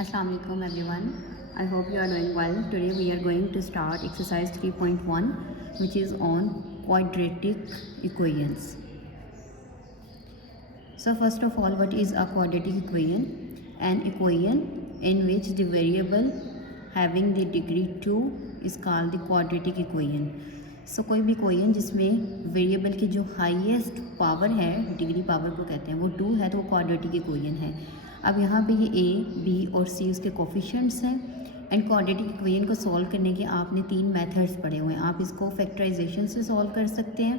Assalamu alaikum everyone. I hope you are doing well. Today we are going to start exercise 3.1 which is on quadratic equations. So first of all, what is a quadratic equation? An equation in which the variable having the degree 2 is called the quadratic equation. So कोई भी equation जिसमें variable की जो highest power है, degree power को कहते हैं, वो 2 है तो वो क्वाड्रेटिक इक्वेशन है. अब यहाँ पे ये ए, बी और सी उसके कोफिशिएंट्स हैं. एंड क्वाड्रेटिक इक्वेशन को सॉल्व करने के आपने 3 मेथड्स पढ़े हुए हैं. आप इसको फैक्टराइजेशन से सॉल्व कर सकते हैं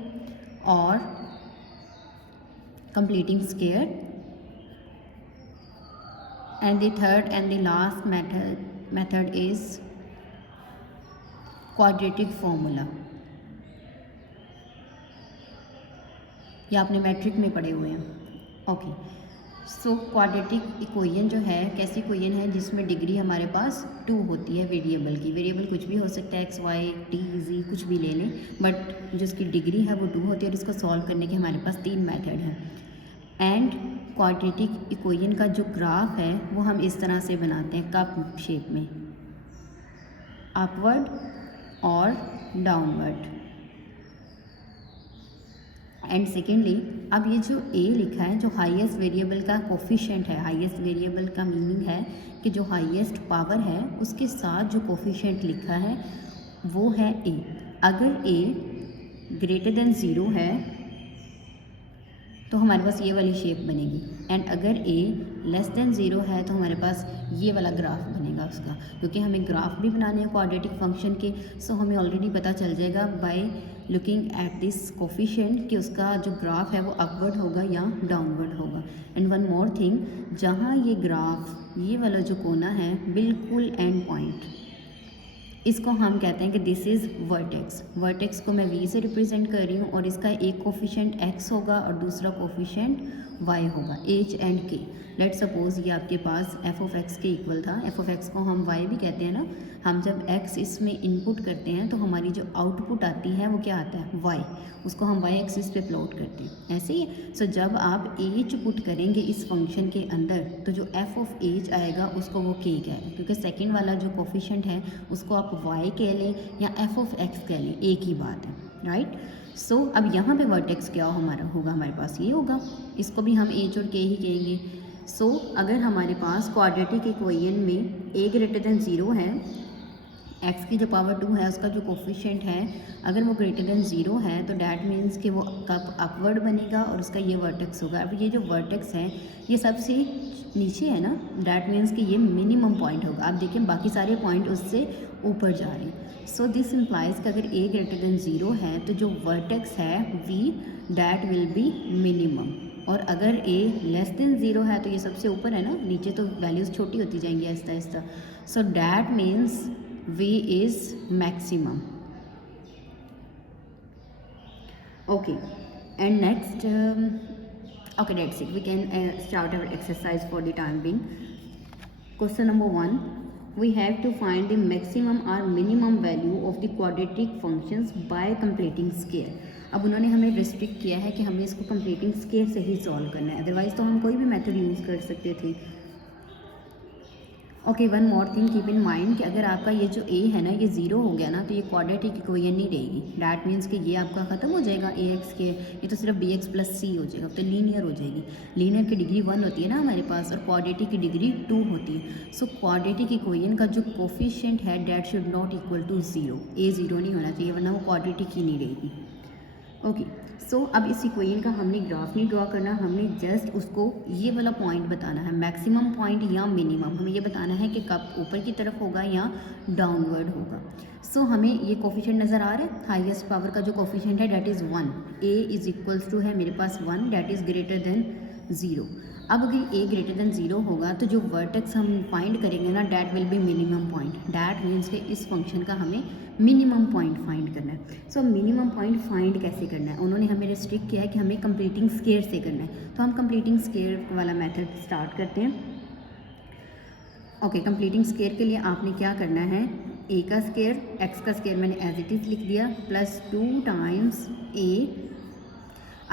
और completing square, and the third and the last method is quadratic formula. ये आपने मैट्रिक में पढ़े हुए हैं. ओके, सो क्वाड्रेटिक इक्वेशन जो है कैसी इक्वेशन है जिसमें डिग्री हमारे पास 2 होती है वेरिएबल की. वेरिएबल कुछ भी हो सकता है, एक्स वाई टी जी कुछ भी ले लें, बट जो इसकी डिग्री है वो 2 होती है. और इसको सॉल्व करने के हमारे पास 3 मेथड हैं. एंड क्वाड्रेटिक इक्वेशन का जो ग्राफ है वो हम इस तरह से बनाते हैं, कप शेप में, अपवर्ड और डाउनवर्ड. एंड सेकेंडली, अब ये जो ए लिखा है, जो हाईएस्ट वेरिएबल का कोफिशिएंट है, हाईएस्ट वेरिएबल का मीनिंग है कि जो हाईएस्ट पावर है उसके साथ जो कोफिशिएंट लिखा है वो है ए. अगर ए ग्रेटर देन 0 है तो हमारे पास ये वाली शेप बनेगी. एंड अगर ए लेस देन 0 है तो हमारे पास ये वाला ग्राफ बनेगा उसका. क्योंकि हमें ग्राफ भी बनाने हैं क्वाड्रेटिक फंक्शन के, सो हमें ऑलरेडी पता चल जाएगा by looking at this coefficient कि उसका जो ग्राफ है वो अपवर्ड होगा या डाउनवर्ड होगा. एंड वन मोर थिंग, जहाँ ये ग्राफ, ये वाला जो कोना है बिल्कुल एंड पॉइंट, इसको हम कहते हैं कि दिस इज़ वर्टेक्स. वर्टेक्स को मैं वी से रिप्रेजेंट कर रही हूँ और इसका एक कोफिशिएंट एक्स होगा और दूसरा कोफिशिएंट वाई होगा, एच एंड के. लेट सपोज ये आपके पास एफ ऑफ एक्स के इक्वल था. एफ ऑफ एक्स को हम वाई भी कहते हैं ना. हम जब एक्स इसमें इनपुट करते हैं तो हमारी जो आउटपुट आती है वो क्या आता है, वाई. उसको हम वाई एक्सिस पे प्लॉट करते हैं, ऐसे ही. सो जब आप एच पुट करेंगे इस फंक्शन के अंदर तो जो एफ ऑफ एच आएगा उसको वो के कहेगा, क्योंकि सेकेंड वाला जो कोफिशिएंट है उसको आप वाई कह लें या एफ ऑफ एक्स कह लें, एक ही बात है, राइट. सो अब यहाँ पे वर्टेक्स क्या हमारा होगा, हमारे पास ये होगा, इसको भी हम एच और के ही कहेंगे. सो अगर हमारे पास क्वाड्रेटिक इक्वेशन में ए ग्रेटर देन 0 है, एक्स की जो पावर 2 है उसका जो कोफिशिएंट है अगर वो ग्रेटर देन 0 है तो डैट मीन्स कि वो कप अपवर्ड बनेगा और उसका ये वर्टेक्स होगा. अब ये जो वर्टेक्स है ये सबसे नीचे है ना, डैट मीन्स कि ये मिनिमम पॉइंट होगा. आप देखिए बाकी सारे पॉइंट उससे ऊपर जा रहे हैं. सो दिस इम्प्लाइज कि अगर ए ग्रेटर देन 0 है तो जो वर्टेक्स है V that will be minimum. और अगर ए लेस देन 0 है तो ये सबसे ऊपर है ना, नीचे तो वैल्यूज़ छोटी होती जाएंगी Aahista Aahista. So that means V is maximum. Okay, and next, okay, that's it. We can start our exercise for the time being. Question number 1. We have to find the maximum or minimum value of the quadratic functions by completing square. अब उन्होंने हमें restrict किया है कि हमें इसको completing square से ही solve करना है, अदरवाइज़ तो हम कोई भी मेथड यूज़ कर सकते थे. Okay, one more thing keep in mind कि अगर आपका ये जो ए है ना ये 0 हो गया ना तो ये क्वाड्रेटिक इक्वेशन नहीं रहेगी. डैट मीन्स कि ये आपका ख़त्म हो जाएगा ए एक्स के, ये तो सिर्फ बी एक्स प्लस सी हो जाएगा, तो लीनियर हो जाएगी. लीनियर की डिग्री 1 होती है ना हमारे पास और क्वाड्रेटिक की डिग्री 2 होती है. सो क्वाड्रेटिक इक्वेशन का जो कोफिशिएंट है that should not equal to 0. A 0 नहीं होना चाहिए वरना वो क्वाड्रेटिक ही नहीं रहेगी. ओके, सो अब इस इक्वेशन का हमने ग्राफ नहीं ड्रॉ करना, हमने जस्ट उसको ये वाला पॉइंट बताना है, मैक्सिमम पॉइंट या मिनिमम. हमें ये बताना है कि कब ऊपर की तरफ होगा या डाउनवर्ड होगा. सो हमें ये कोफिशिएंट नज़र आ रहा है, हाईएस्ट पावर का जो कोफिशिएंट है that is 1. A is equals to है मेरे पास 1 डैट इज़ ग्रेटर देन 0. अब अगर ए ग्रेटर देन 0 होगा तो जो वर्टेक्स हम फाइंड करेंगे ना that will be minimum point. That means कि इस फंक्शन का हमें मिनिमम पॉइंट फाइंड करना है. सो मिनिमम पॉइंट फाइंड कैसे करना है, उन्होंने हमें रिस्ट्रिक्ट किया है कि हमें कंप्लीटिंग स्क्वायर से करना है. तो हम कंप्लीटिंग स्क्वायर वाला मेथड स्टार्ट करते हैं. ओके, कंप्लीटिंग स्क्वायर के लिए आपने क्या करना है, ए का स्क्वायर, एक्स का स्क्वायर मैंने एज इट इज़ लिख दिया, प्लस 2 टाइम्स ए.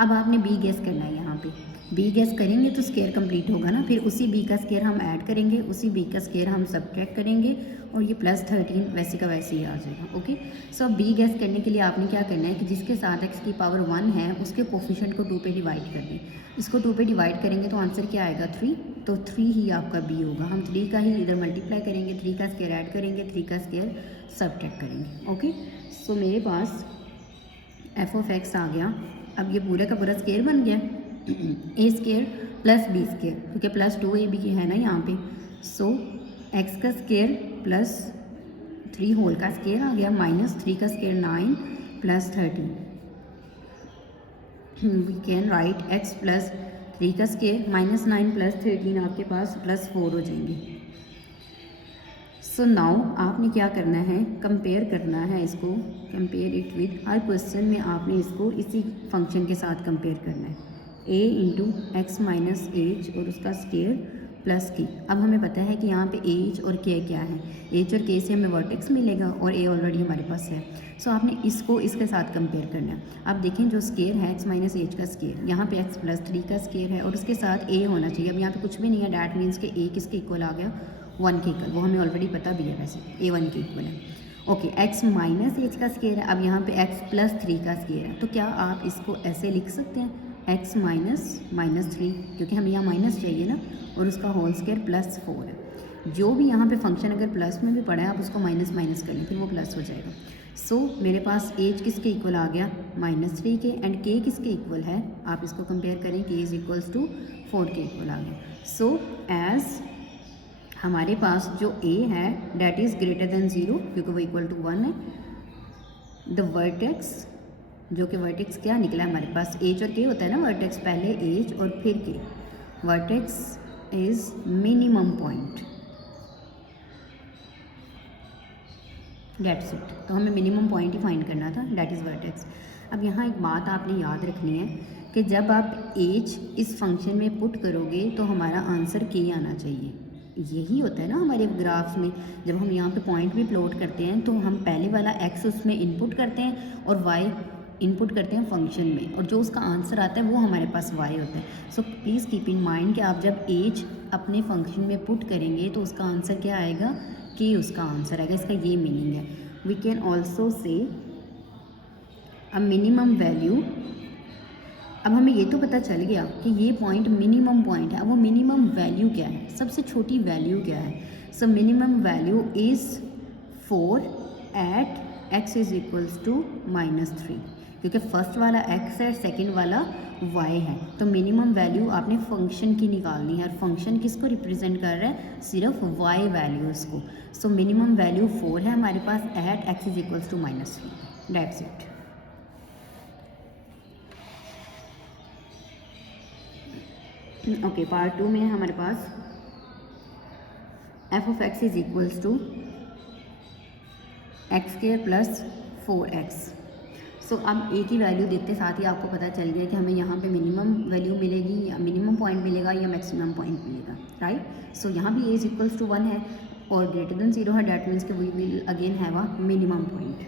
अब आपने बी गैस करना है। यहाँ पे बी गैस करेंगे तो स्केयर कंप्लीट होगा ना, फिर उसी बी का स्केयर हम ऐड करेंगे, उसी बी का स्केयर हम सब्ट्रैक्ट करेंगे और ये +13 वैसे का वैसे ही आ जाएगा। ओके, सो अब बी गैस करने के लिए आपने क्या करना है कि जिसके साथ x की पावर 1 है उसके कोफिशिएंट को 2 पे डिवाइड कर दें। इसको 2 पे डिवाइड करेंगे तो आंसर क्या आएगा 3, तो 3 ही आपका बी होगा। हम 3 का ही इधर मल्टीप्लाई करेंगे, 3 का स्केयर ऐड करेंगे, 3 का स्केयर सब्ट्रैक्ट करेंगे। ओके, सो मेरे पास f(x) आ गया। अब ये पूरे का पूरा स्केयर बन गया a square plus b square, क्योंकि +2ab है ना यहाँ पे। सो x का स्केयर प्लस 3 होल का स्केयर आ गया, -3 का square 9 plus 13। We can write x plus 3 का स्केयर -9 प्लस 13 आपके पास +4 हो जाएंगे। सो नाउ आपने क्या करना है, कंपेयर करना है इसको, compare it with, her question में आपने इसको इसी फंक्शन के साथ कंपेयर करना है, a into x minus h और उसका स्केयर प्लस k। अब हमें पता है कि यहाँ पे h और k क्या है, h और k से हमें वर्टेक्स मिलेगा और a ऑलरेडी हमारे पास है। सो आपने इसको इसके साथ कंपेयर करना है। अब देखें जो स्केयर है x माइनस एच का स्केयर, यहाँ पे x प्लस 3 का स्केयर है और उसके साथ a होना चाहिए। अब यहाँ पे कुछ भी नहीं है, डैट मीन्स कि a किसके इक्वल आ गया, 1 के इक्वल, वो हमें ऑलरेडी पता भी है, वैसे a 1 के इक्वल है। ओके, x माइनस एच का स्केयर है, अब यहाँ पे x प्लस 3 का स्केयर है, तो क्या आप इसको ऐसे लिख सकते हैं x -3, क्योंकि हमें यहाँ माइनस चाहिए ना, और उसका होल स्केयर +4 है। जो भी यहाँ पे फंक्शन अगर प्लस में भी पड़ा है आप उसको माइनस माइनस कर लें, फिर वो प्लस हो जाएगा। सो मेरे पास एज किसके इक्वल आ गया, -3 के, एंड k किसके इक्वल है, आप इसको कंपेयर करें, k = 4 के इक्वल आ गया। सो एज हमारे पास जो a है डैट इज़ ग्रेटर देन 0, क्योंकि वो इक्वल टू 1 है, द वर्टेक्स, जो कि वर्टेक्स क्या निकला है हमारे पास, एज और के होता है ना, वर्टेक्स पहले एज और फिर के, vertex is minimum point, that's it. तो हमें मिनिमम पॉइंट ही फाइंड करना था, डेट इज़ वर्टेक्स। अब यहाँ एक बात आपने याद रखनी है कि जब आप एज इस फंक्शन में पुट करोगे तो हमारा आंसर के आना चाहिए। यही होता है ना हमारे ग्राफ में, जब हम यहाँ पे पॉइंट भी प्लॉट करते हैं तो हम पहले वाला x उसमें इनपुट करते हैं और y इनपुट करते हैं फंक्शन में, और जो उसका आंसर आता है वो हमारे पास y होता है। So please keep in mind कि आप जब एज अपने फंक्शन में पुट करेंगे तो उसका आंसर क्या आएगा, कि उसका आंसर आएगा। इसका ये मीनिंग है। We can also say a minimum value. अब हमें ये तो पता चल गया कि ये पॉइंट मिनिमम पॉइंट है, अब वो मिनिमम वैल्यू क्या है, सबसे छोटी वैल्यू क्या है। So minimum value is 4 at x = -3, क्योंकि फर्स्ट वाला x है, सेकंड वाला y है, तो मिनिमम वैल्यू आपने फंक्शन की निकालनी है, और फंक्शन किसको रिप्रेजेंट कर रहा है, सिर्फ y वैल्यूज़ को। सो मिनिमम वैल्यू 4 है हमारे पास at x = -3, that's it. Okay, part 2 में है हमारे पास f(x) = x² + 4x। सो अब a की वैल्यू देखते साथ ही आपको पता चल गया कि हमें यहाँ पे मिनिमम वैल्यू मिलेगी, या मिनिमम पॉइंट मिलेगा, या मैक्सिमम पॉइंट मिलेगा, राइट। सो यहाँ भी a = 1 है और ग्रेटर देन 0 है, डैट मीन्स कि we will again have a minimum point.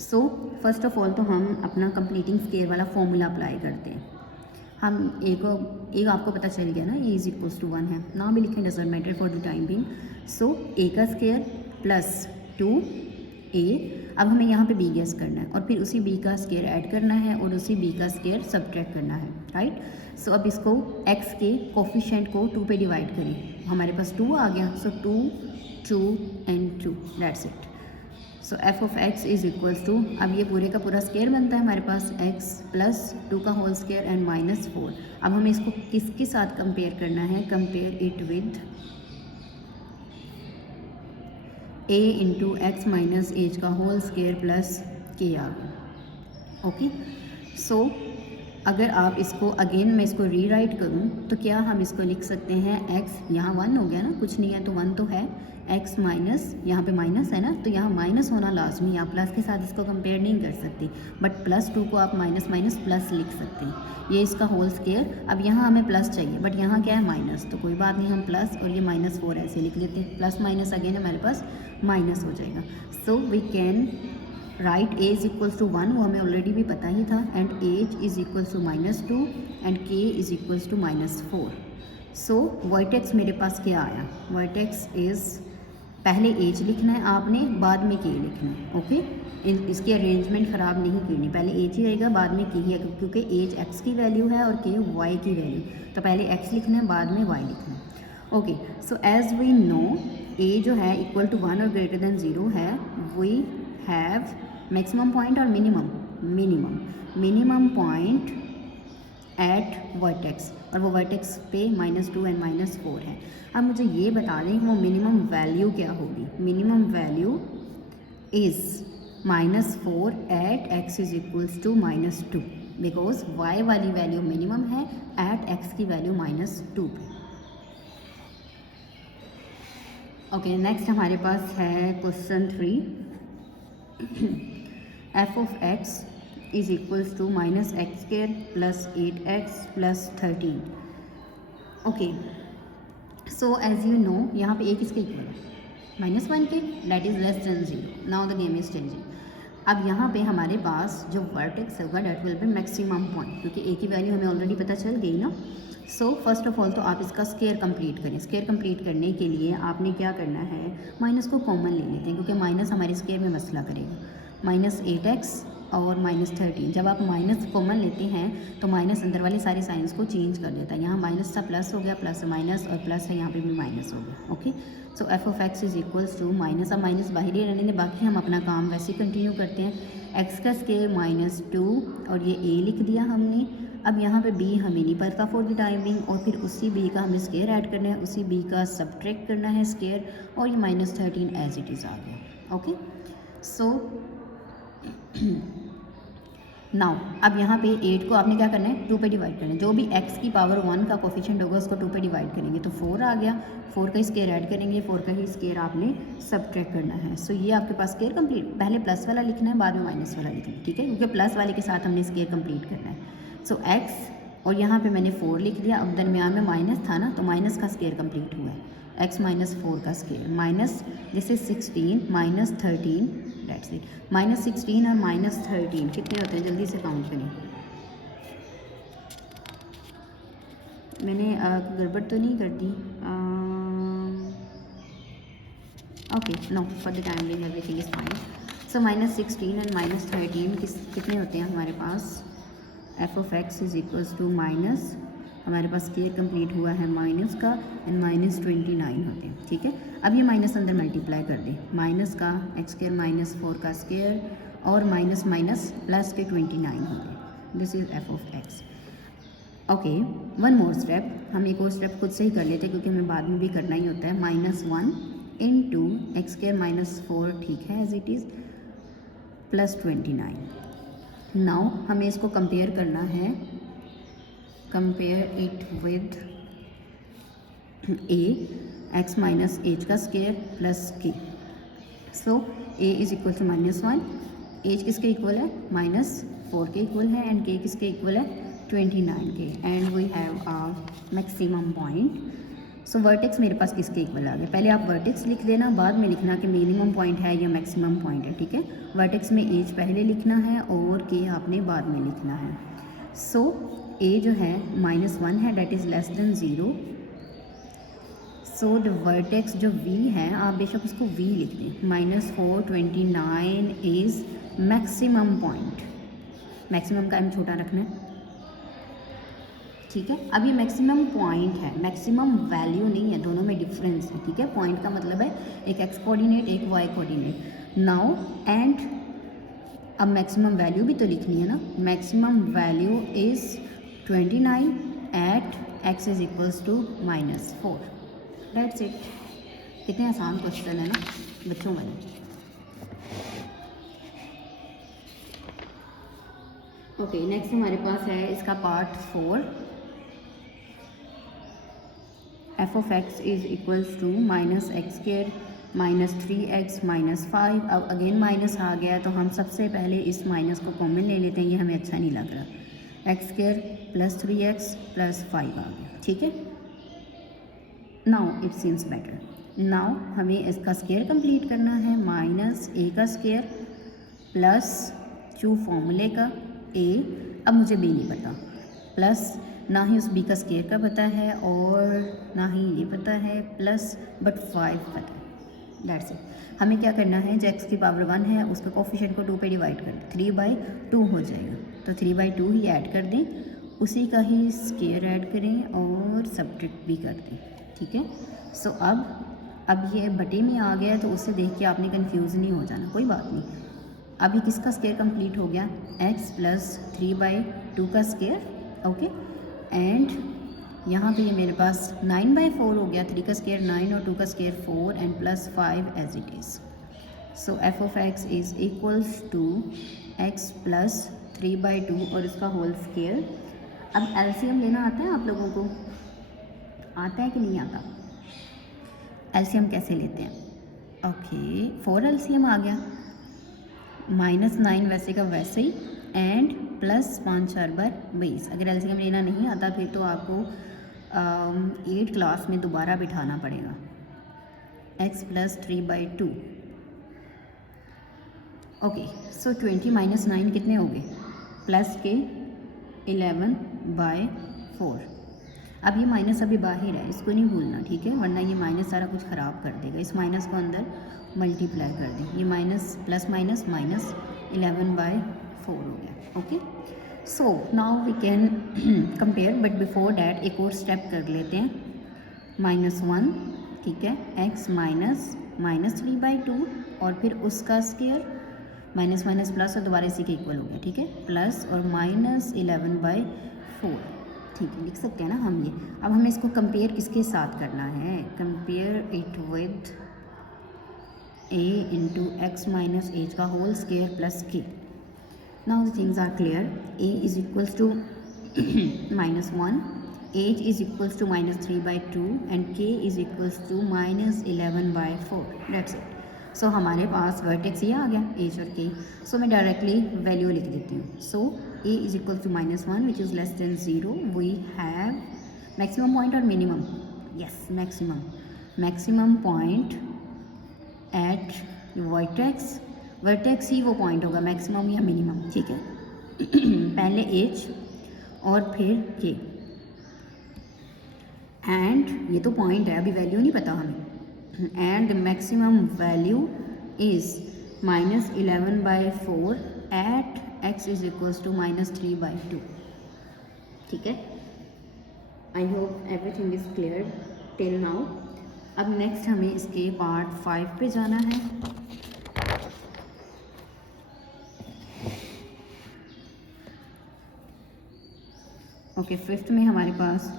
So first of all तो हम अपना कंप्लीटिंग स्केयर वाला फॉर्मूला अप्लाई करते हैं। हम एक आपको पता चल गया ना, a = 1 है, ना भी लिखें doesn't matter for the time Bing. So a का स्केयर प्लस 2a। अब हमें यहाँ पे b गैस करना है और फिर उसी b का स्केयर ऐड करना है और उसी b का स्केयर सब्ट्रैक्ट करना है, राइट। सो अब इसको x के कोफिशिएंट को 2 पे डिवाइड करें, हमारे पास 2 आ गया। सो 2 2 and 2, that's it. So f(x) = अब ये पूरे का पूरा स्केयर बनता है हमारे पास x प्लस 2 का होल स्केयर एंड -4। अब हमें इसको किसके साथ कंपेयर करना है, compare it with a into x minus h का होल स्केयर प्लस के आ गया। ओके, सो अगर आप इसको अगेन मैं इसको रीराइट करूं तो क्या हम इसको लिख सकते हैं, x यहाँ 1 हो गया ना, कुछ नहीं है तो 1 तो है, x माइनस यहाँ पे माइनस है ना, तो यहाँ माइनस होना लाजमी है, आप प्लस के साथ इसको कंपेयर नहीं कर सकते, बट +2 को आप माइनस माइनस प्लस लिख सकते हैं, ये इसका होल स्केयर। अब यहाँ हमें प्लस चाहिए बट यहाँ क्या है माइनस, तो कोई बात नहीं, हम प्लस और ये -4 ऐसे लिख लेते हैं, प्लस माइनस अगेन हमारे पास माइनस हो जाएगा। So we can write a is equals to 1, वो हमें ऑलरेडी भी पता ही था, and h is equals to -2 and k is equals to -4. So vertex मेरे पास क्या आया, वर्टेक्स इज़, पहले एज लिखना है आपने, बाद में के लिखना है. ओके, इसकी अरेंजमेंट ख़राब नहीं करनी, पहले एज ही आएगा बाद में के ही आएगा, क्योंकि एज एक्स की वैल्यू है और के वाई की वैल्यू, तो पहले एक्स लिखना है बाद में वाई लिखना है. Okay, so as we know a जो है इक्वल टू 1 और ग्रेटर देन 0 है, वी हैव मैक्सिमम पॉइंट और मिनिमम पॉइंट एट वर्टेक्स, और वो वर्टेक्स पे -2 एंड -4 है. अब मुझे ये बता दें कि वो मिनिमम वैल्यू क्या होगी. Minimum value is -4 at x is equals to -2, because y वाली वैल्यू मिनिमम है एट एक्स की वैल्यू -2 पे. ओके, नेक्स्ट हमारे पास है question 3. f of x is equals to -x² plus 8x plus 13. Okay, so as you know यहाँ पे a किसके इक्वल है, -1 के, that is less than 0. Now the game is changing. अब यहाँ पे हमारे पास जो वर्टेक्स होगा that will be maximum point, क्योंकि a की वैल्यू हमें ऑलरेडी पता चल गई ना. सो फर्स्ट ऑफ ऑल तो आप इसका स्केयर कंप्लीट करें. स्केयर कंप्लीट करने के लिए आपने क्या करना है, माइनस को कॉमन ले लेते हैं, क्योंकि माइनस हमारे स्केयर में मसला करेगा. -8x और -13, जब आप माइनस कॉमन लेते हैं तो माइनस अंदर वाले सारे साइंस को चेंज कर देता है. यहाँ माइनस था प्लस हो गया, प्लस माइनस, और प्लस है यहाँ पे भी माइनस हो गया. Okay, so f of x is equals to minus, अब माइनस बाहर ही रहने दें, बाकी हम अपना काम वैसे ही कंटिन्यू करते हैं. x का स्केयर -2 और ये a लिख दिया हमने. अब यहाँ पे b हमें नहीं पता फॉर द टाइम बिंग, और फिर उसी b का हमें स्केयर ऐड करना है, उसी b का सब्ट्रैक्ट करना है स्केयर, और ये -13 एज इट इज़ आ गया. ओके, सो नाउ अब यहाँ पे 8 को आपने क्या करना है, 2 पे डिवाइड करना है. जो भी x की पावर 1 का कोफिशिएंट होगा उसको 2 पे डिवाइड करेंगे तो 4 आ गया. 4 का स्केयर ऐड करेंगे, 4 का ही स्केयर आपने सब्ट्रैक्ट करना है. सो ये आपके पास स्केयर कंप्लीट, पहले प्लस वाला लिखना है बाद में माइनस वाला लिखना है. ठीक है, क्योंकि प्लस वाले के साथ हमने स्केयर कंप्लीट करना है. सो x और यहाँ पे मैंने 4 लिख दिया. अब दरमियान में माइनस था ना, तो माइनस का स्केयर कंप्लीट हुआ है. x -4 का स्केयर माइनस, जैसे 16 -13, डेट्स इट. -16 और -13 कितने होते हैं, जल्दी से काउंट करें. मैंने गड़बड़ तो नहीं कर दी. Okay, no, for the time being everything is fine. So -16 and -13 कितने होते हैं हमारे पास. f of x is equals to minus, हमारे पास स्केयर कंप्लीट हुआ है माइनस का, एंड -29 होते हैं. ठीक है, अब ये माइनस अंदर मल्टीप्लाई कर दें, माइनस का x स्केयर -4 का स्केयर और माइनस माइनस प्लस के 29 होंगे. This is f of x. Okay, one more step, हम एक और स्टेप खुद से ही कर लेते हैं क्योंकि हमें बाद में भी करना ही होता है. -1 इंटू एक्स स्केयर -4, ठीक है as it is, plus 29. Now हमें इसको कंपेयर करना है, compare it with a, x minus h का square plus k. So a is equal to -1, h किसके इक्वल है, -4 के इक्वल है, एंड k किसके इक्वल है, 29 के. And we have a maximum point. So vertex मेरे पास किसके इक्वल आ गया, पहले आप वर्टेक्स लिख देना, बाद में लिखना कि मिनिमम पॉइंट है या मैक्सिमम पॉइंट है. ठीक है, वर्टेक्स में एज पहले लिखना है और k आपने बाद में लिखना है. सो a जो है -1 है, that is less than 0. So the vertex जो v है, आप बेशक उसको v लिख दें. -429 इज़ मैक्सिमम पॉइंट. मैक्सिमम का m छोटा रखना है. ठीक है, अब ये मैक्सिमम पॉइंट है, मैक्सिमम वैल्यू नहीं है, दोनों में डिफरेंस है. ठीक है, पॉइंट का मतलब है एक x कोऑर्डिनेट एक y कोऑर्डिनेट. नाउ एंड अब मैक्सिमम वैल्यू भी तो लिखनी है ना. Maximum value is 29 at x is equals to -4. That's it. कितने आसान क्वेश्चन है ना बच्चों वाले. ओके, नेक्स्ट हमारे पास है इसका part 4. f of x is equals to -x² -3x -5. अब अगेन माइनस आ गया तो हम सबसे पहले इस माइनस को कॉमन ले लेते हैं, ये हमें अच्छा नहीं लग रहा. x² + 3x + 5 आ गया. ठीक है, now it seems better. Now हमें इसका स्केयर कंप्लीट करना है. -a का स्केयर प्लस Q फॉर्मूले का A, अब मुझे B नहीं पता, प्लस ना ही उस B का स्केयर का पता है और ना ही ये पता है, प्लस बट 5 पता है। That's it. हमें क्या करना है, जो x की पावर 1 है उसका कोफिशिएंट को 2 पे डिवाइड कर दें, 3/2 हो जाएगा, तो 3/2 ही ऐड कर दें, उसी का ही स्केयर ऐड करें और सब्ट्रैक्ट भी कर दें, ठीक है। सो अब ये बटे में आ गया है, तो उससे देख के आपने कंफ्यूज नहीं हो जाना, कोई बात नहीं। अभी किसका स्केयर कंप्लीट हो गया, x प्लस 3/2 का स्केयर, ओके। एंड यहाँ पे ये मेरे पास 9/4 हो गया, 3 का स्केयर 9 और 2 का square 4 and plus 5 as it is. So f of x is equals to x plus 3/2 और इसका होल स्केयर। अब एलसीएम लेना आता है आप लोगों को, आता है कि नहीं आता? एलसीएम कैसे लेते हैं? ओके, 4 एलसीएम आ गया, -9 वैसे का वैसे ही एंड प्लस 5 4 बार 20। अगर एलसीएम लेना नहीं आता फिर तो आपको 8 क्लास में दोबारा बिठाना पड़ेगा। x plus 3/2, okay. सो 20 - 9 कितने हो गए, प्लस के 11/4। अब ये माइनस अभी बाहर है, इसको नहीं भूलना, ठीक है, वरना ये माइनस सारा कुछ ख़राब कर देगा। इस माइनस को अंदर मल्टीप्लाई कर दें, ये माइनस प्लस माइनस माइनस 11/4 हो गया, okay. So now we can compare, but before that एक और स्टेप कर लेते हैं, -1, ठीक है, x माइनस -3/2 और फिर उसका स्केयर, माइनस माइनस प्लस और दोबारा इसी के इक्वल हो गया, ठीक है, प्लस और -11/4, ठीक है, लिख सकते हैं ना हम ये। अब हमें इसको कंपेयर किसके साथ करना है, compare it with a into x minus h का whole square plus k। Now the things are clear, a is equals to -1, h is equals to -3/2 and k is equals to -11/4, that's it। सो हमारे पास vertex ये आ गया h और k। सो मैं directly value लिख देती हूँ। सो a is equals to -1 which is less than 0, we have maximum point और minimum, yes maximum point at vertex ही वो पॉइंट होगा मैक्सिमम या मिनिमम, ठीक है। पहले h और फिर k, एंड ये तो पॉइंट है, अभी वैल्यू नहीं पता हमें, and the maximum value is -11/4 at x is equals to -3/2, ठीक है। I hope everything is clear till now. अब नेक्स्ट हमें इसके पार्ट 5 पे जाना है। ओके, फिफ्थ में हमारे पास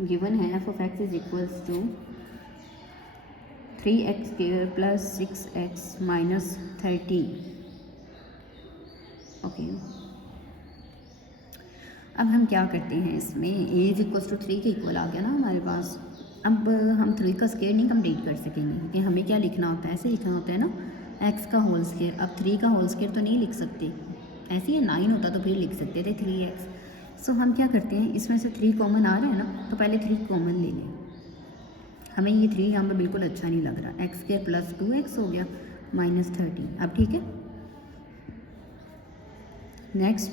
गिवन है f of x is equals to 3x² plus 6x minus 13, okay. अब हम क्या करते हैं इसमें, a इज इक्वल्स टू 3 के इक्वल आ गया ना हमारे पास। अब हम 3 का स्केयर नहीं कंप्लीट कर सकेंगे, क्योंकि हमें क्या लिखना होता है, ऐसे लिखना होता है ना, x का होल स्केयर। अब 3 का होल स्केयर तो नहीं लिख सकते, ऐसे ही 9 होता तो फिर लिख सकते थे 3x। सो हम क्या करते हैं, इसमें से 3 कॉमन आ रहा है ना, तो पहले 3 कॉमन ले लें। हमें ये 3 यहाँ पर बिल्कुल अच्छा नहीं लग रहा, x² प्लस 2x हो गया -13। अब ठीक है, नेक्स्ट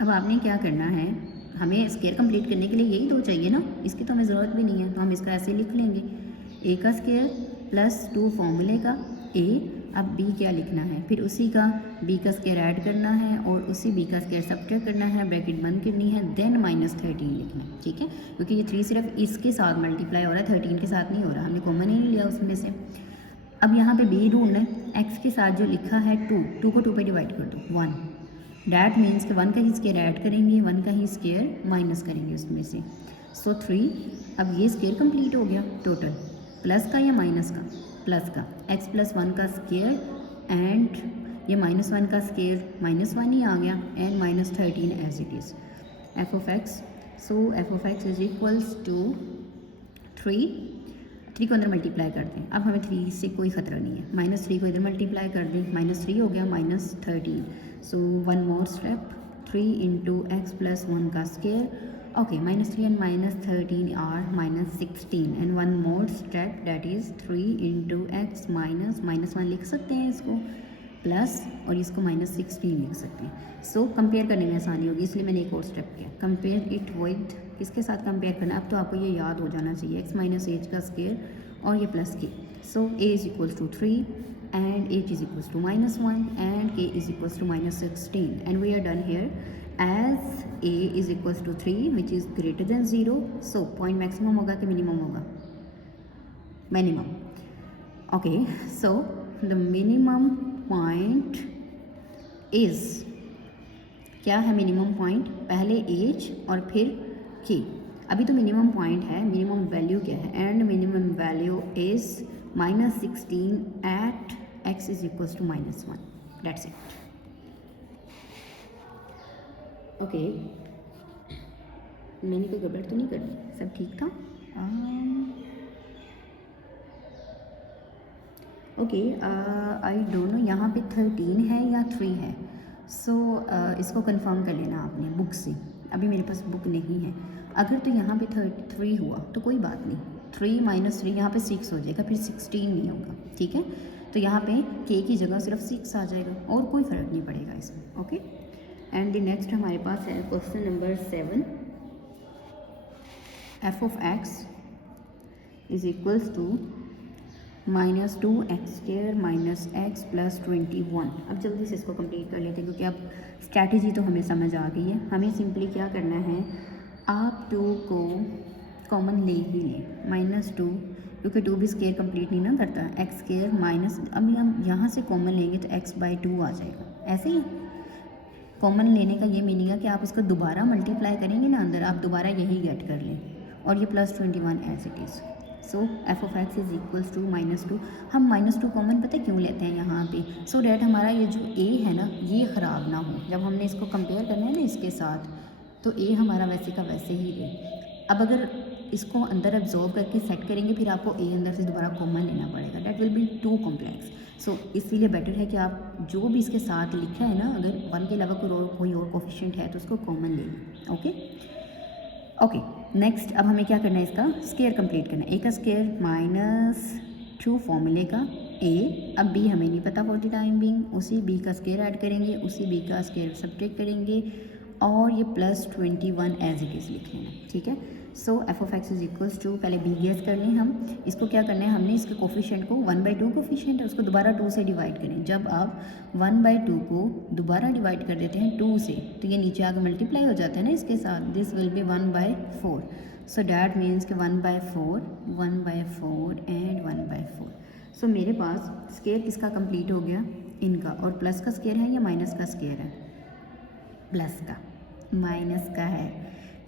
अब आपने क्या करना है, हमें स्केयर कंप्लीट करने के लिए यही 2 चाहिए ना, इसकी तो हमें ज़रूरत भी नहीं है, तो हम इसका ऐसे लिख लेंगे, a का स्केयर प्लस 2 फॉर्मूले का a। अब b क्या लिखना है, फिर उसी का b का स्केयर ऐड करना है और उसी b का स्केयर सब्ट्रैक्ट करना है, ब्रैकेट बंद करनी है, देन -13 लिखना है, ठीक है। क्योंकि ये 3 सिर्फ इसके साथ मल्टीप्लाई हो रहा है, 13 के साथ नहीं हो रहा, हमने कॉमन ही नहीं लिया उसमें से। अब यहाँ पे b ढूंढना है, x के साथ जो लिखा है 2 को 2 पे डिवाइड कर दो 1, डैट मीन्स कि 1 का ही स्केयर ऐड करेंगे, 1 का ही स्केयर माइनस करेंगे उसमें से। सो 3, अब ये स्केयर कंप्लीट हो गया टोटल, प्लस का या माइनस का, प्लस का, x प्लस 1 का स्केयर एंड ये -1 का स्केयर -1 ही आ गया, and -13 as it is f of x. So f of x is equals to 3 को अंदर मल्टीप्लाई कर दें। अब हमें 3 से कोई ख़तरा नहीं है, -3 को इधर मल्टीप्लाई कर दें, -3 हो गया -13। सो 1 मोर स्टेप, 3 इंटू एक्स प्लस 1 का square, okay, -3 and -13 are -16 and 1 more step that is 3 into x minus -1 लिख सकते हैं इसको, प्लस और इसको -16 लिख सकते हैं। सो कंपेयर करने में आसानी होगी, इसलिए मैंने एक और स्टेप किया, कंपेयर इट विद, किसके साथ कंपेयर करना। अब तो आपको ये याद हो जाना चाहिए, x माइनस एच का स्क्वायर और ये प्लस के। So a is equals to 3 and h is equals to -1 and k is equals to -16 and we are done here as a is equals to 3 which is greater than 0. So point maximum होगा कि minimum होगा, minimum. Okay, so the minimum point is, क्या है minimum point, पहले as और फिर के। अभी तो मिनिमम पॉइंट है, मिनिमम वैल्यू क्या है, and minimum value is -16 at x is equals to -1, that's it. Okay, मैंने कोई गड़बड़ तो नहीं कर दी, सब ठीक था। ओके, आई डोंट नो यहाँ पे 13 है या 3 है। सो इसको कंफर्म कर लेना आपने बुक से, अभी मेरे पास बुक नहीं है। अगर तो यहाँ पे 3 हुआ तो कोई बात नहीं, 3 माइनस 3 यहाँ पे 6 हो जाएगा, फिर 16 नहीं होगा, ठीक है। तो यहाँ पे k की जगह सिर्फ 6 आ जाएगा और कोई फ़र्क नहीं पड़ेगा इसमें। ओके, एंड द नेक्स्ट हमारे पास है question number 7, f of x is equals to -2x² minus x plus 21। अब जल्दी से इसको कंप्लीट कर लेते हैं क्योंकि अब स्ट्रैटेजी तो हमें समझ आ गई है। हमें सिंपली क्या करना है, आप 2 को कॉमन ले ही लें, -2, क्योंकि 2 भी स्केयर कंप्लीट नहीं ना करता, x² माइनस, अब हम यहाँ से कॉमन लेंगे तो x/2 आ जाएगा। ऐसे ही कॉमन लेने का ये मीनिंग है कि आप इसको दोबारा मल्टीप्लाई करेंगे ना अंदर, आप दोबारा यही गेट कर लें और ये +21 as it is. So f of x is equals to -2। हम -2 कॉमन पता क्यों लेते हैं यहाँ पे, सो डैट हमारा ये जो a है ना ये ख़राब ना हो। जब हमने इसको कंपेयर करना है ना इसके साथ, तो a हमारा वैसे का वैसे ही रहे। अब अगर इसको अंदर एब्जॉर्ब करके सेट करेंगे फिर आपको a अंदर से दोबारा कॉमन लेना पड़ेगा, that will be too complex. So इसीलिए बेटर है कि आप जो भी इसके साथ लिखा है ना, अगर 1 के अलावा कोई और कोफिशिएंट है तो उसको कॉमन ले लें। ओके ओके, नेक्स्ट अब हमें क्या करना है, इसका स्केयर कंप्लीट करना है। a का स्केयर -2 फॉर्मूले का a, अब b हमें नहीं पता फॉर द टाइम बिंग, उसी b का स्केयर ऐड करेंगे, उसी b का स्केयर सब्ट्रैक्ट करेंगे और ये +21 एज इट इज़ लिख लेना, ठीक है। So f of x is equals to, पहले b गेस कर लें हम, इसको क्या करना है, हमने इसके कोफिशिएंट को 1/2 कोफिशिएंट है उसको दोबारा 2 से डिवाइड करें। जब आप 1/2 को दोबारा डिवाइड कर देते हैं 2 से तो ये नीचे आकर मल्टीप्लाई हो जाता है ना इसके साथ, this will B 1/4। So that means कि 1/4, 1/4 एंड 1/4। सो मेरे पास स्केयर किसका कंप्लीट हो गया, इनका, और प्लस का स्केयर है या माइनस का स्केयर है, प्लस का, माइनस का है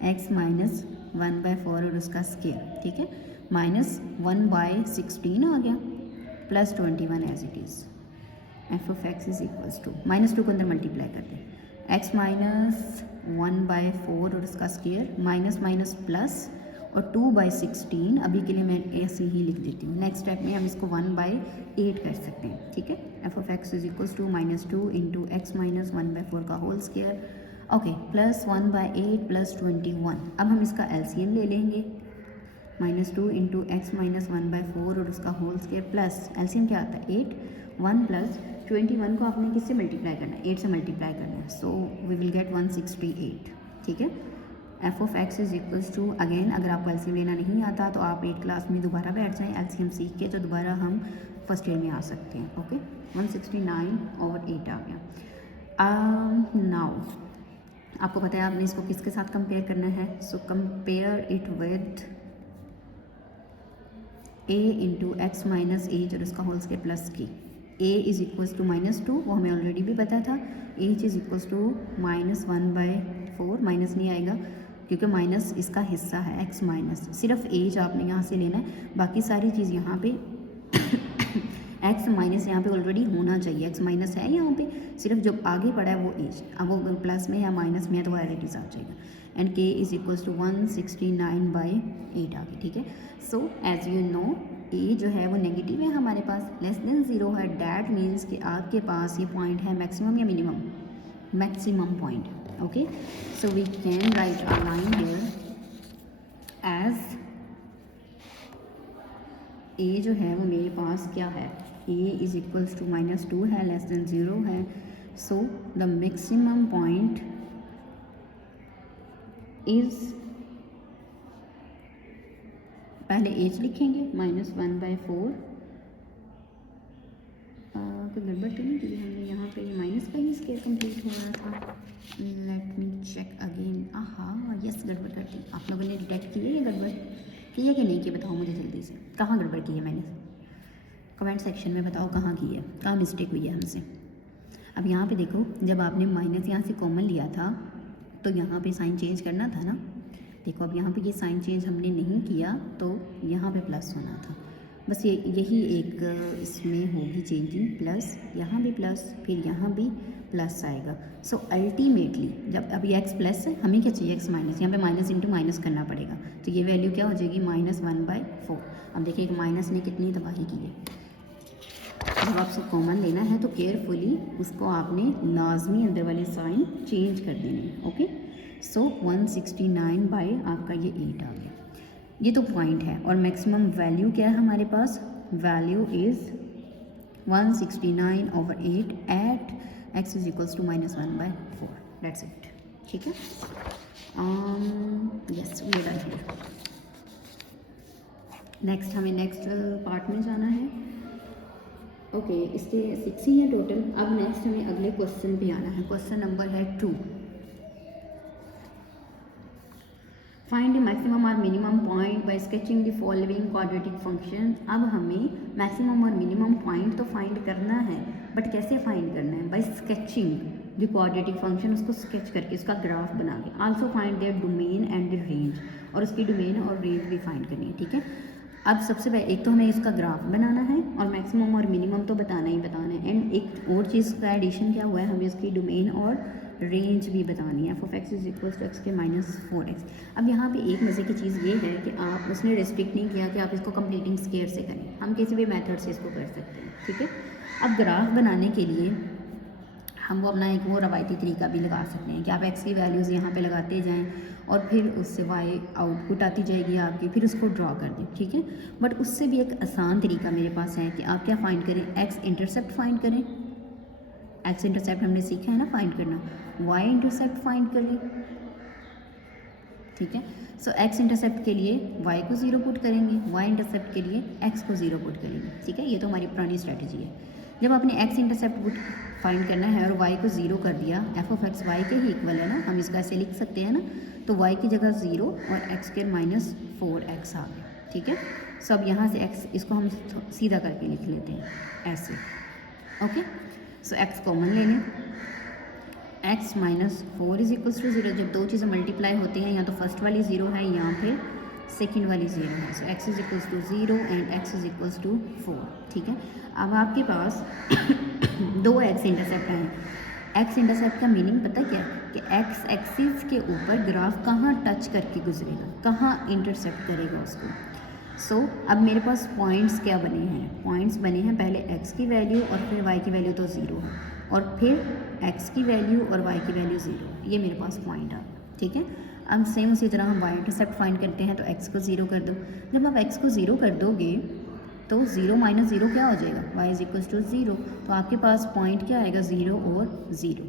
x माइनस 1/4 और उसका स्केयर, ठीक है, -1/16 आ गया +21 as it is. f of x is equals to, -2 को अंदर मल्टीप्लाई कर दें, x माइनस 1/4 और उसका स्केयर माइनस माइनस प्लस और 2/16, अभी के लिए मैं ऐसे ही लिख देती हूँ। नेक्स्ट स्टेप में हम इसको 1/8 कर सकते हैं, ठीक है। f of x is equals to -2 into x minus 1/4 का होल स्केयर, ओके, +1/8 +21। अब हम इसका एलसीएम ले लेंगे, -2 इंटू x माइनस 1/4 और उसका होल स्केयर प्लस एलसीएम क्या आता है 8, 1 प्लस 21 को आपने किससे मल्टीप्लाई करना है, 8 से मल्टीप्लाई करना है, सो वी विल गेट 168, ठीक है। f of x is equals to, again अगर आपको एलसीएम लेना नहीं आता तो आप 8 क्लास में दोबारा बैठ जाएँ, एलसीएम सीख के तो दोबारा हम फर्स्ट ईयर में आ सकते हैं। ओके, 169/8 आ गया। नाउ आपको पता है आपने इसको किसके साथ कंपेयर करना है, so compare it with a into x minus h और उसका होल स्केयर प्लस के। a इज इक्वल्स टू -2, वो हमें ऑलरेडी भी पता था, h is equals to -1/4, minus नहीं आएगा क्योंकि माइनस इसका हिस्सा है, x माइनस, सिर्फ एज आपने यहाँ से लेना है, बाकी सारी चीज़ यहाँ पे x माइनस यहाँ पे ऑलरेडी होना चाहिए, x माइनस है यहाँ पे, सिर्फ जो आगे पड़ा है वो एज, अब वो प्लस में या माइनस में है तो वो एज इट इज़ आ जाएगा, and k is equals to 169/8 आ गई, ठीक है। So as you know a जो है वो नेगेटिव है हमारे पास, <0 है, डैट मीन्स कि आपके पास ये पॉइंट है मैक्सिमम या minimum, maximum point. Okay, so we can write a line here as a जो है वो मेरे पास क्या है, ए इज़ इक्वल्स टू -2 है, लेस देन 0 है। So the maximum point is, पहले एज लिखेंगे -1/4। कोई गड़बड़ तो नहीं की हमने यहाँ पे, ये माइनस का ही स्केयर कंप्लीट हो रहा था। Let me check again. Yes, गड़बड़ कर दी। आप लोगों ने डिटेक्ट की है ये गड़बड़, की है कि नहीं की, बताओ मुझे जल्दी से, कहाँ गड़बड़ की है मैंने, कमेंट सेक्शन में बताओ कहाँ की है, कहाँ मिस्टेक हुई है हमसे। अब यहाँ पे देखो, जब आपने माइनस यहाँ से कॉमन लिया था तो यहाँ पे साइन चेंज करना था ना। देखो अब यहाँ पे ये साइन चेंज हमने नहीं किया तो यहाँ पे प्लस होना था, बस यही एक इसमें होगी चेंजिंग, प्लस यहाँ भी प्लस, फिर यहाँ भी प्लस आएगा। सो अल्टीमेटली जब अभी एक्स प्लस है, हमें क्या चाहिए एक्स माइनस, यहाँ पे माइनस इंटू माइनस करना पड़ेगा, तो ये वैल्यू क्या हो जाएगी -1/4। अब देखिए एक माइनस ने कितनी तबाही की है। जब आपसे कॉमन लेना है तो केयरफुली उसको आपने लाजमी अंदर वाले साइन चेंज कर देने हैं। ओके, सो 169 बाय आपका ये 8 आ गया। ये तो पॉइंट है, और मैक्सिमम वैल्यू क्या है हमारे पास, value is 169/8 at x is equals to -1/4। That's it. ठीक है, yes we are done here. Next हमें नेक्स्ट पार्ट में जाना है। ओके, इसके 6 ही है टोटल। अब नेक्स्ट हमें अगले क्वेश्चन पे आना है। क्वेश्चन नंबर है 2। फाइंड द मैक्सिमम और minimum point by sketching the following quadratic function. अब हमें मैक्सिमम और मिनिमम पॉइंट तो फाइंड करना है, बट कैसे फाइंड करना है, by sketching the quadratic function, उसको स्केच करके उसका ग्राफ बना के। Also find their domain and the range, और उसकी डोमेन और रेंज भी फाइंड करनी है। ठीक है, अब सबसे पहले एक तो हमें इसका ग्राफ बनाना है और मैक्सिमम और मिनिमम तो बताना ही बताना है, एंड एक और चीज़ का एडिशन क्या हुआ है, हमें उसकी डोमेन और रेंज भी बतानी है। f(x is equals to x के -4x। अब यहाँ पे एक मज़े की चीज़ ये है कि आप उसने रिस्ट्रिक्ट नहीं किया कि आप इसको कंप्लीटिंग स्केयर से करें, हम किसी भी मेथड से इसको कर सकते हैं। ठीक है, अब ग्राफ बनाने के लिए हम वो अपना एक वो रवायती तरीका भी लगा सकते हैं कि आप x की वैल्यूज़ यहाँ पे लगाते जाएं और फिर उससे y आउटपुट आती जाएगी आपकी, फिर उसको ड्रॉ कर दें। ठीक है, बट उससे भी एक आसान तरीका मेरे पास है कि आप क्या फाइंड करें, x इंटरसेप्ट फाइंड करें। x इंटरसेप्ट हमने सीखा है ना फाइंड करना, y इंटरसेप्ट फाइंड कर लें। ठीक है, सो x इंटरसेप्ट के लिए y को 0 पुट करेंगे, y इंटरसेप्ट के लिए x को 0 पुट करेंगे। ठीक है, ये तो हमारी पुरानी स्ट्रैटेजी है। जब आपने x इंटरसेप्ट पुट फाइंड करना है और y को 0 कर दिया, f(x) y के ही इक्वल है ना, हम इसका ऐसे लिख सकते हैं ना, तो y की जगह 0 और x के -4x आ गया। ठीक है, सो अब यहाँ से x इसको हम सीधा करके लिख लेते हैं ऐसे। ओके, सो x कॉमन ले लें, x -4 इज इक्वल्स टू 0। जब दो चीज़ें मल्टीप्लाई होती हैं, या तो फर्स्ट वाली 0 है या फिर सेकेंड वाली 0 है, so x is equals to 0 and x is equals to 4। ठीक है, अब आपके पास दो x इंटरसेप्ट हैं। x इंटरसेप्ट का मीनिंग पता क्या है कि x एक्सिस के ऊपर ग्राफ कहाँ टच करके गुजरेगा, कहाँ इंटरसेप्ट करेगा उसको। सो अब मेरे पास पॉइंट्स क्या बने हैं, पॉइंट्स बने हैं पहले x की वैल्यू और फिर y की वैल्यू तो 0 है, और फिर x की वैल्यू और y की वैल्यू 0, ये मेरे पास पॉइंट आ। ठीक है, अब सेम उसी तरह हम y इंटरसेप्ट फाइंड करते हैं, तो x को 0 कर दो। जब आप x को 0 कर दोगे तो 0 - 0 क्या हो जाएगा, y इज इक्वल्स टू 0, तो आपके पास पॉइंट क्या आएगा, 0 और 0।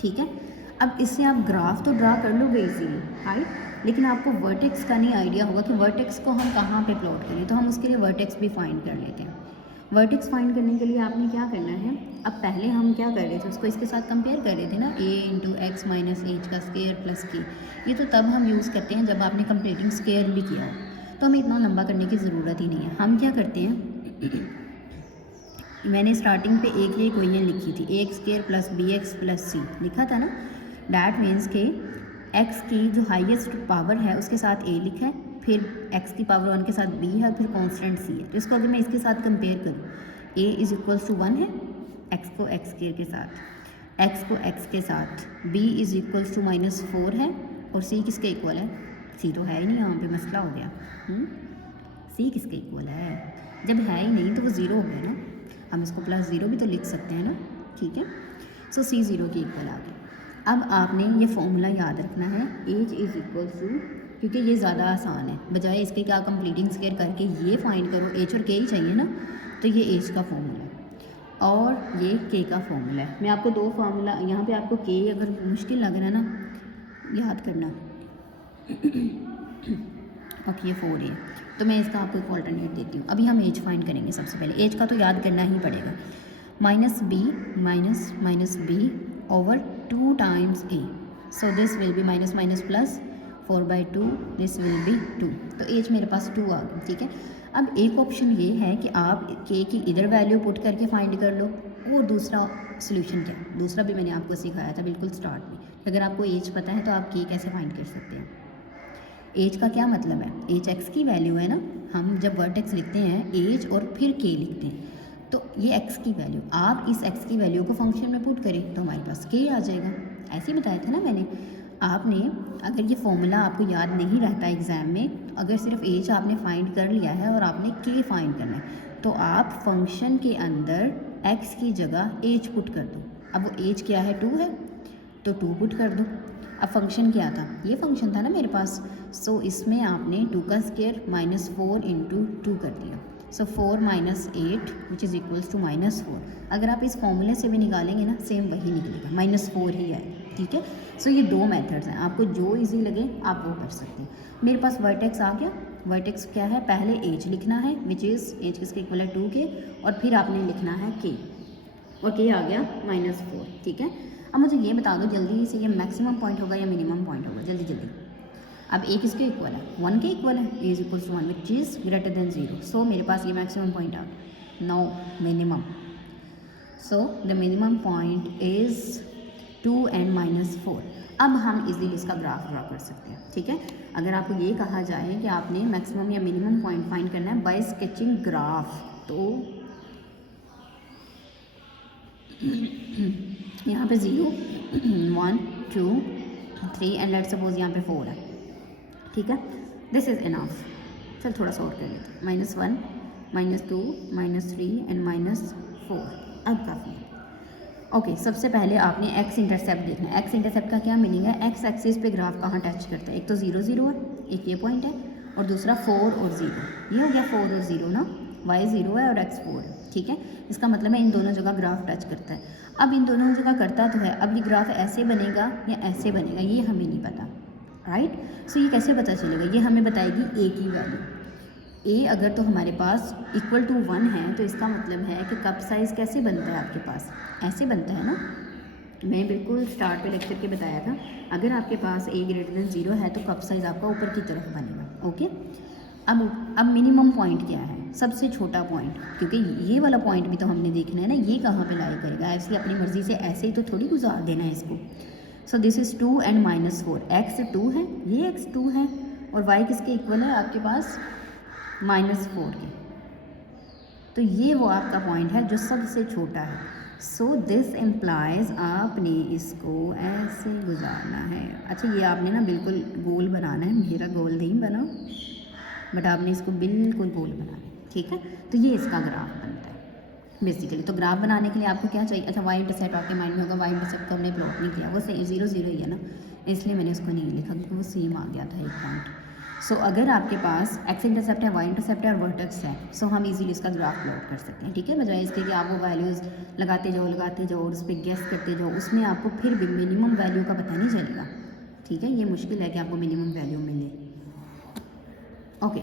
ठीक है, अब इससे आप ग्राफ तो ड्रा कर लोगे इजीली, राइट, लेकिन आपको वर्टेक्स का नहीं आइडिया होगा कि वर्टेक्स को हम कहाँ पे प्लॉट करें, तो हम उसके लिए वर्टेक्स भी फाइंड कर लेते हैं। वर्टेक्स फाइंड करने के लिए आपने क्या करना है, अब पहले हम क्या कर रहे थे, उसको इसके साथ कंपेयर कर रहे थे ना, a × x - h का स्क्वायर प्लस k। ये तो तब हम यूज़ करते हैं जब आपने कंप्लीटिंग स्क्वायर भी किया हो, तो हमें इतना लंबा करने की ज़रूरत ही नहीं है। हम क्या करते हैं, मैंने स्टार्टिंग पे एक ये इक्वेशन लिखी थी, ax² + bx + c लिखा था ना, डैट मीन्स के x की जो हाईएस्ट पावर है उसके साथ a लिखा है, फिर x की पावर 1 के साथ b है, फिर कांस्टेंट c है। तो इसको अगर मैं इसके साथ कंपेयर करूँ, a इज इक्वल्स टू 1 है, x को x² के साथ, x को x के साथ, b इज इक्वल्स टू -4 है, और c किसके इक्वल है, c तो है ही नहीं, यहाँ पे मसला हो गया। c किसके इक्वल है, जब है ही नहीं तो वो 0 हो गया ना, हम इसको +0 भी तो लिख सकते हैं ना। ठीक है, सो c 0 के इक्वल आ गया। अब आपने ये फॉर्मूला याद रखना है, एज इज इक्वल्स टू क्योंकि ये ज़्यादा आसान है, बजाय इसके कि आप कंप्लीटिंग स्क्वायर करके ये फाइंड करो। एच और के ही चाहिए ना, तो ये एच का फॉर्मूला है और ये के का फॉर्मूला है। मैं आपको दो फार्मूला यहाँ पे आपको के अगर मुश्किल लग रहा है ना याद करना ओके ये 4 है, तो मैं इसका आपको एक ऑल्टरनेट देती हूँ। अभी हम एच फाइंड करेंगे। सबसे पहले एच का तो याद करना ही पड़ेगा, minus b minus b over 2 times a, so this will be minus minus plus 4/2, this will be 2। तो एच मेरे पास 2 आ गई, ठीक है। अब एक ऑप्शन ये है कि आप के की इधर वैल्यू पुट करके फाइंड कर लो, और दूसरा सोल्यूशन क्या, दूसरा भी मैंने आपको सिखाया था बिल्कुल स्टार्ट में। अगर आपको एच पता है तो आप के कैसे फाइंड कर सकते हैं। एज का क्या मतलब है, एच एक्स की वैल्यू है ना। हम जब वर्टेक्स लिखते हैं एज और फिर के लिखते हैं, तो ये एक्स की वैल्यू, आप इस एक्स की वैल्यू को फंक्शन में पुट करें तो हमारे पास के आ जाएगा। ऐसे ही बताया था ना मैंने। आपने अगर ये फॉर्मूला आपको याद नहीं रहता एग्ज़ाम में, अगर सिर्फ एज आपने फाइंड कर लिया है और आपने के फाइंड करना है, तो आप फंक्शन के अंदर एक्स की जगह एज पुट कर दो। अब वो एज क्या है, 2 है, तो 2 पुट कर दो। अब फंक्शन क्या था, ये फंक्शन था ना मेरे पास, सो इसमें आपने 2 का स्क्वायर -4 × 2 कर दिया, सो 4 - 8 विच इज़ इक्वल्स टू -4। अगर आप इस फॉर्मूले से भी निकालेंगे ना, सेम वही निकलेगा, -4 ही है, ठीक है। सो ये दो मेथड्स हैं, आपको जो इजी लगे आप वो कर सकते हैं। मेरे पास वर्टेक्स आ गया। वर्टेक्स क्या है, पहले एज लिखना है, विच इज़ एज किसके इक्वल है 2 के, और फिर आपने लिखना है के, और के आ गया -4, ठीक है। अब मुझे ये बता दो जल्दी से, ये मैक्सिमम पॉइंट होगा या मिनिमम पॉइंट होगा, जल्दी जल्दी। अब ए किसके इक्वल है, 1 के इक्वल है, a is equals to 1 which is greater than 0। So मेरे पास ये मैक्सिमम पॉइंट आ गया। No minimum, so the minimum point is 2 and -4। अब हम इजीली इसका ग्राफ ड्रा कर सकते हैं, ठीक है। अगर आपको ये कहा जाए कि आपने मैक्सिमम या मिनिमम पॉइंट फाइंड करना है बाय स्केचिंग ग्राफ, तो यहाँ पे 0 1 2 3 एंड लेट्स सपोज यहाँ पे 4 है, ठीक है। This is enough. चल थोड़ा सा और कर लेते हैं, -1 -2 -3 एंड -4। अब काफ़ी है। ओके, सबसे पहले आपने एक्स इंटरसेप्ट देखना है। एक्स इंटरसेप्ट का क्या मीनिंग है, एक्स एक्सिस पे ग्राफ कहाँ टच करता है। एक तो 0 0 है, एक ये पॉइंट है, और दूसरा 4 और 0। ये हो गया 4 और 0 ना, y 0 है और x 4 है, ठीक है। इसका मतलब है इन दोनों जगह ग्राफ टच करता है। अब इन दोनों जगह करता तो है, अब ये ग्राफ ऐसे बनेगा या ऐसे बनेगा ये हमें नहीं पता, राइट। सो ये कैसे पता चलेगा, ये हमें बताएगी ए की वैल्यू। ए अगर तो हमारे पास इक्वल टू 1 है, तो इसका मतलब है कि कप साइज़ कैसे बनता है आपके पास, ऐसे बनता है ना। मैं बिल्कुल स्टार्ट पे लेक्चर के बताया था, अगर आपके पास ए ग्रेटर देन 0 है तो कप साइज़ आपका ऊपर की तरफ बनेगा, ओके। अब मिनिमम पॉइंट क्या है, सबसे छोटा पॉइंट, क्योंकि ये वाला पॉइंट भी तो हमने देखना है ना, ये कहाँ पे लाई करेगा। ऐसे अपनी मर्ज़ी से ऐसे ही तो थोड़ी गुजार देना है इसको। So this is 2 and -4, x 2 है, ये एक्स 2 है, और वाई किसके इक्वल है आपके पास -4 के। तो ये वो आपका पॉइंट है जो सबसे छोटा है। सो दिस इम्प्लाइज आपने इसको ऐसे गुजारना है। अच्छा, ये आपने ना बिल्कुल गोल बनाना है, मेरा गोल नहीं बना, बट आपने इसको बिल्कुल गोल बनाना है, ठीक है। तो ये इसका ग्राफ बनता है बेसिकली। तो ग्राफ बनाने के लिए आपको क्या चाहिए, अच्छा वाई इंटरसेप्ट आपके माइंड में होगा, वाई इंटरसेप्ट को हमने प्लॉट नहीं किया, वो 0 0 ही है ना, इसलिए मैंने उसको नहीं लिखा क्योंकि वो सेम आ गया था एक पॉइंट। सो अगर आपके पास एक्स इंटरसेप्ट है, वाई इंटरसेप्ट है और वर्टेक्स है, सो हम इजीली इसका ग्राफ प्लॉट कर सकते हैं, ठीक है। बजाय इसके कि आप वो वैल्यूज़ लगाते जाओ और उस पर गेस करते जाओ, उसमें आपको फिर भी मिनिमम वैल्यू का पता नहीं चलेगा, ठीक है। ये मुश्किल है कि आपको मिनिमम वैल्यू मिले, ओके।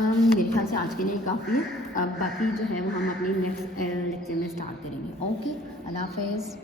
मेरे ख्याल से आज के लिए काफ़ी है। अब बाकी जो है वो हम अपनी नेक्स्ट लेक्चर में स्टार्ट करेंगे। ओके, अल्लाह हाफ़िज़।